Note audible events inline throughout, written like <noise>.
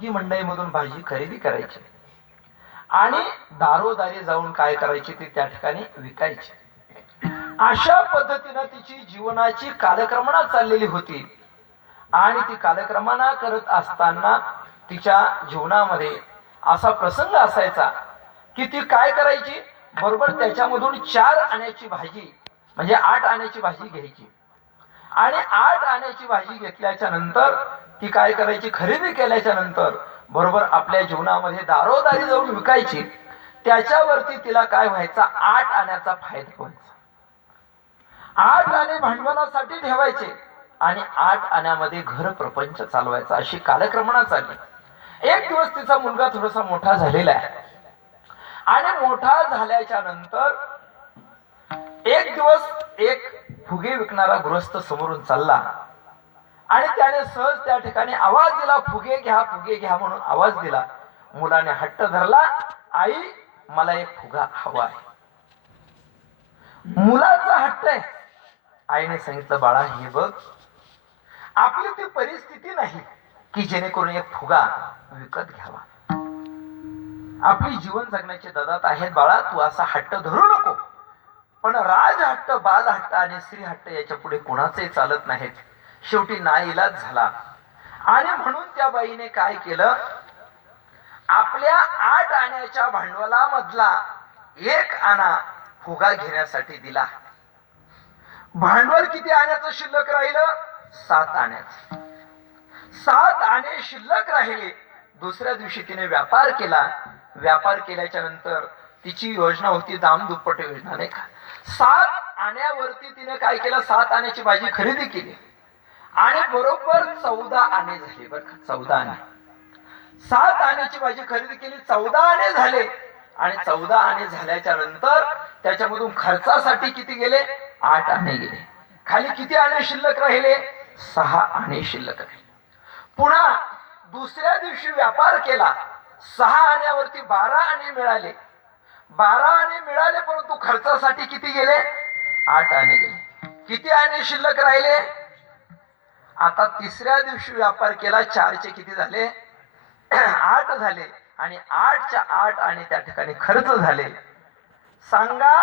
ही मंडईमधून भाजी खरेदी करायची. आणि दारोदारी जाऊन काय करायची ती त्या ठिकाणी विकायची. अशा पद्धतीनं तिची जीवनाची कालक्रमणा चाललेली होती. आणि ती कालक्रमणा करत असताना तिच्या जीवनामध्ये असा प्रसंग असायचा की ती काय करायची? बरोबर त्याच्यामधून चार आण्याची भाजी म्हणजे आठ आण्याची भाजी घ्यायची. आणि आठ आण्याची भाजी घेतल्याच्या नंतर ती काय करायची? खरेदी केल्याच्यानंतर बरोबर आपल्या जीवनामध्ये दारोदारी जाऊन विकायची. त्याच्यावरती तिला काय व्हायचा? आठ आण्याचा फायदा व्हायचा. आठ आणे भांडवलासाठी ठेवायचे. आणि आठ आण्यामध्ये घर प्रपंच चालवायचा. अशी कालक्रमणा चालली. एक दिवस तिचा मुलगा थोडासा मोठा झालेला आहे. आणि मोठा झाल्याच्यानंतर एक दिवस एक फुगे विकणारा गृहस्थ समोरून चालला. आणि त्याने सहज त्या ठिकाणी आवाज दिला फुगे घ्या फुगे घ्या म्हणून आवाज दिला. मुलाने हट्ट धरला आई मला एक फुगा हवा आहे. मुलाचा हट्ट आहे. आईने सांगितलं बाळा हे बघ. आपली ती परिस्थिती नाही की जेणेकरून एक फुगा विकत घ्यावा. आपली जीवन जगण्याचे ददात आहेत बाळा तू असा हट्ट धरू नको. पण राजहट्ट बालहट्ट आणि श्रीहट्ट याच्यापुढे कोणाचे चालत नाहीत. शेवटी नाईलाज झाला. आणि म्हणून त्या बाईने काय केलं? आपल्या आठ आण्याच्या भांडवलामधला एक आणा फुगा घेण्यासाठी दिला. भांडवल किती आण्याचं शिल्लक राहिलं? सात आण्याच. सात आणे शिल्लक राहिले. दुसऱ्या दिवशी तिने व्यापार केला. व्यापार केल्याच्यानंतर तिची योजना होती दाम दुप्पट योजना नाही का? सात आण्यावरती तिने काय केलं? सात आण्याची भाजी खरेदी केली. आणि बरोबर चौदा आणे झाले बर का चौदा आणे. सात आण्याची भाजी खरेदी केली चौदा आणे झाले. आणि चौदा आणे झाल्याच्यानंतर त्याच्यामधून खर्चासाठी किती गेले? आठ आणे गेले. खाली किती आणे शिल्लक राहिले? सहा आणे शिल्लक राहिले. पुन्हा दुसऱ्या दिवशी व्यापार केला. सहा आण्यावरती बारा आणे मिळाले. बारा आणे मिळाले परंतु खर्चासाठी किती गेले? आठ आणे गेले. किती आणे शिल्लक राहिले? आता तिसऱ्या दिवशी व्यापार केला चारचे किती झाले? <clears throat> आठ झाले. आणि आठच्या आठ आणि त्या ठिकाणी खर्च झाले. सांगा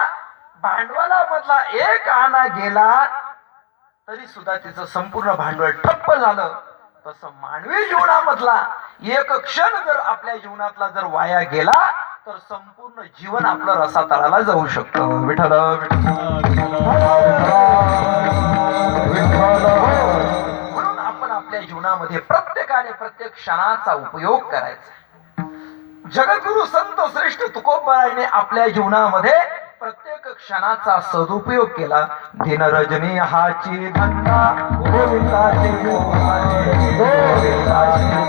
भांडवलामधला एक आणा गेला तरी सुद्धा तिचं संपूर्ण भांडवल ठप्प झालं. तसं मानवी जीवनामधला एक क्षण जर आपल्या जीवनातला जर वाया गेला तर संपूर्ण जीवन आपलं रसातळाला जाऊ शकतं. विठ्ठल म्हणून आपण आपल्या जीवनामध्ये प्रत्येकाने प्रत्येक क्षणाचा उपयोग करायचा. जगद्गुरु संत श्रेष्ठ तुकोबाराने आपल्या जीवनामध्ये प्रत्येक क्षणाचा सदुपयोग केला. दिन रजनी हाची धंदा गोविंदाची गोविंदाची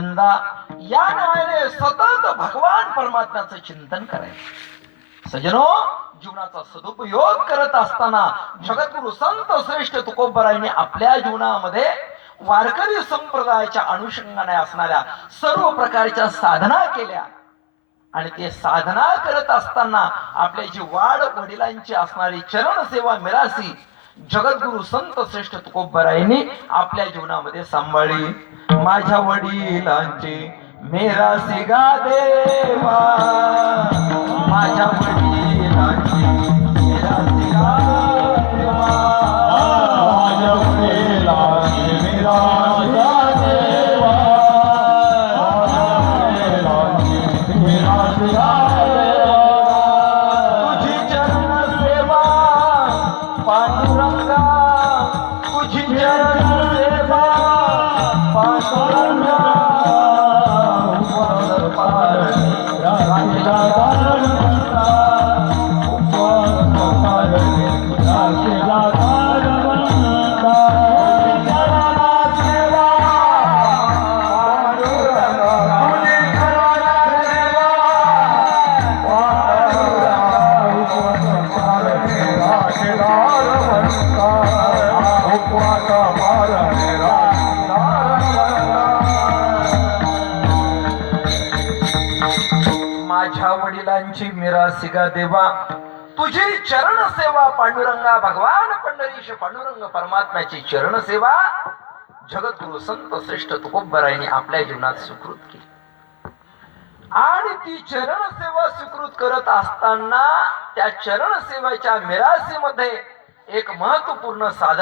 धंदा या नावाने सतत भगवान परमात्म्याचं चिंतन करायचं. सजनो जीवनाचा सदुपयोग करत असताना जगद्गुरु संत श्रेष्ठ तुकोबरायांनी आपल्या जीवनामध्ये वारकरी संप्रदायाच्या अनुषंगाने असणाऱ्या सर्व प्रकारच्या साधना केल्या. आणि ते साधना करत असताना आपल्या जी वाढ वडिलांची असणारी चरण सेवा मिरासी जगद्गुरु संत श्रेष्ठ तुकोबरायांनी आपल्या जीवनामध्ये सांभाळली. माझ्या वडिलांची मेरा सिगा देवा. माझ्या वडिलांचे मेरासी देवा. माझ्या माझ्या वडिलांची मीरा सिगा देवा. तुझी चरण सेवा पांडुरंगा भगवान पंढरीश पांडुरंग परमात्म्याची चरण सेवा जगद्गुरु संत श्रेष्ठ तुकोबरायने आपल्या जीवनात सुकृत केली. आणि ती चरण सेवा सुकृत करत असताना त्या चरण सेवेच्या मिरासीमध्ये एक महत्त्वपूर्ण साधन